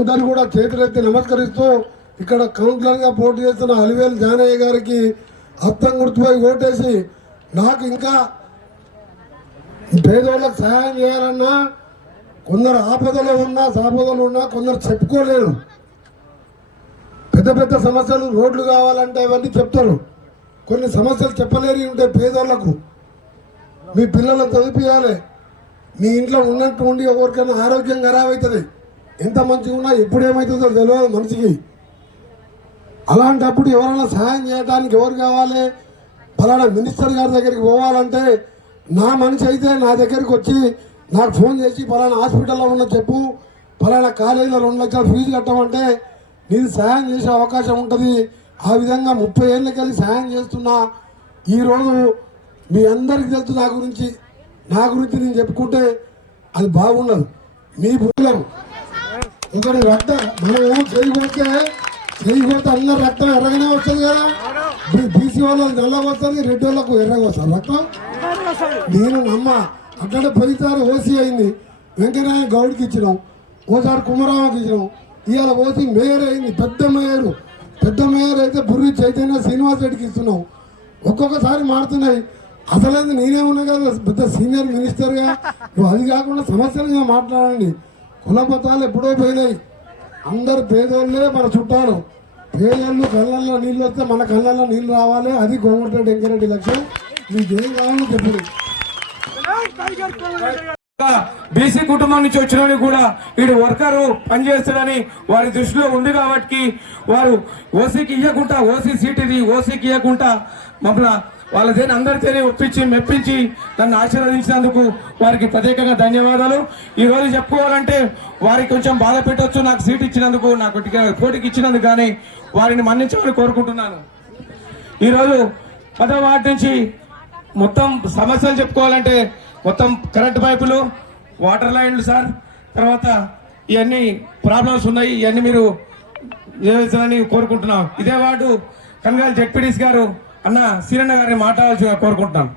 అందరు కూడా చేతులెత్తి నమస్కరిస్తూ ఇక్కడ కౌన్సిలర్గా పోటీ చేస్తున్న అలివేలు జానయ్య గారికి అర్థం గుర్తుపై ఓటేసి నాకు ఇంకా పేదోళ్ళకి సహాయం చేయాలన్నా కొందరు ఆపదలు ఉన్నా సాపదలు ఉన్నా కొందరు చెప్పుకోలేరు. పెద్ద పెద్ద సమస్యలు రోడ్లు కావాలంటే అవన్నీ చెప్తారు. కొన్ని సమస్యలు చెప్పలేని ఉంటాయి పేదోళ్ళకు మీ పిల్లలను చదివించాలి మీ ఇంట్లో ఉన్నట్టు ఉండి ఎవరికైనా ఆరోగ్యం ఖరాబ్ అవుతుంది. ఎంత మంచిగా ఉన్నా ఎప్పుడు ఏమవుతుందో తెలియదు మనిషికి. అలాంటప్పుడు ఎవరైనా సహాయం చేయడానికి ఎవరు కావాలి? ఫలానా మినిస్టర్ గారి దగ్గరికి పోవాలంటే నా మనిషి అయితే నా దగ్గరికి వచ్చి నాకు ఫోన్ చేసి ఫలానా హాస్పిటల్లో ఉన్న చెప్పు ఫలానా కాలేజీలో రెండు లక్షల ఫీజు కట్టమంటే నీది సహాయం చేసే అవకాశం ఉంటుంది. ఆ విధంగా ముప్పై ఏళ్ళకెళ్ళి సహాయం చేస్తున్నా. ఈరోజు మీ అందరికీ తెలుసు నా గురించి. నా గురించి నేను చెప్పుకుంటే అది బాగుండదు. మీ పుట్టలేము ఇంకోటి రక్తం. మనం చేయకపోతే చేయకపోతే అందరు రక్తం ఎర్రగానే వస్తుంది కదా. బీసీ వాళ్ళకి నల్లగా వస్తుంది రెడ్ వాళ్ళకు ఎర్రగా వస్తుంది. రక్తం? నేను నమ్మ. అట్లనే పోయిసారి ఓసీ అయింది. వెంకయ్య గౌడ్కి ఇచ్చినాం. ఓసారి కుమరామకి ఇచ్చినాం. ఇవాళ ఓసీ మేయర్ అయింది పెద్ద మేయర్. పెద్ద మేయర్ అయితే బుర్రి చైతన్య శ్రీనివాస్ రెడ్డికి ఇస్తున్నాం. ఒక్కొక్కసారి మారుతున్నాయి. అసలేదు నేనే ఉన్నా కదా పెద్ద సీనియర్ మినిస్టర్గా. నువ్వు అది కాకుండా సమస్యలు మాట్లాడండి. కులపతాలు ఎప్పుడో పోయినాయి. అందరు పేదోళ్ళే మన చుట్టాలు. పేదోళ్ళు కళ్ళల్లో నీళ్ళు వస్తే మన కళ్ళల్లో నీళ్ళు రావాలి. అది కోమటిరెడ్డి వెంకరెడ్డి లక్ష్యం. మీకేం కావాలో చెప్పండి బీసీ కుటుంబం నుంచి వచ్చిన కూడా వీడు వర్కరు పనిచేస్తాడని వారి దృష్టిలో ఉంది కాబట్టి వారు ఓసీకి ఇవ్వకుండా ఓసీ సీట్ ఇది ఓసీకి ఇవ్వకుండా మమ్మల్ని వాళ్ళదేని అందరితోనే ఒప్పించి మెప్పించి నన్ను ఆశీర్వదించినందుకు వారికి ప్రత్యేకంగా ధన్యవాదాలు. ఈ రోజు చెప్పుకోవాలంటే వారికి కొంచెం బాధ పెట్టవచ్చు నాకు సీట్ ఇచ్చినందుకు నాకు పోటీకి ఇచ్చినందుకు కానీ వారిని మన్నించమని కోరుకుంటున్నాను. ఈరోజు పదవ వాటి నుంచి మొత్తం సమస్యలు చెప్పుకోవాలంటే మొత్తం కరెంట్ పైపులు వాటర్ లైన్లు సార్. తర్వాత ఇవన్నీ ప్రాబ్లమ్స్ ఉన్నాయి ఇవన్నీ మీరు చేయాలని కోరుకుంటున్నాం. ఇదే వాటు కనగాలి జెడ్పీడీస్ గారు అన్న సీరన్న గారిని మాట్లాడాల్సి కోరుకుంటున్నాం.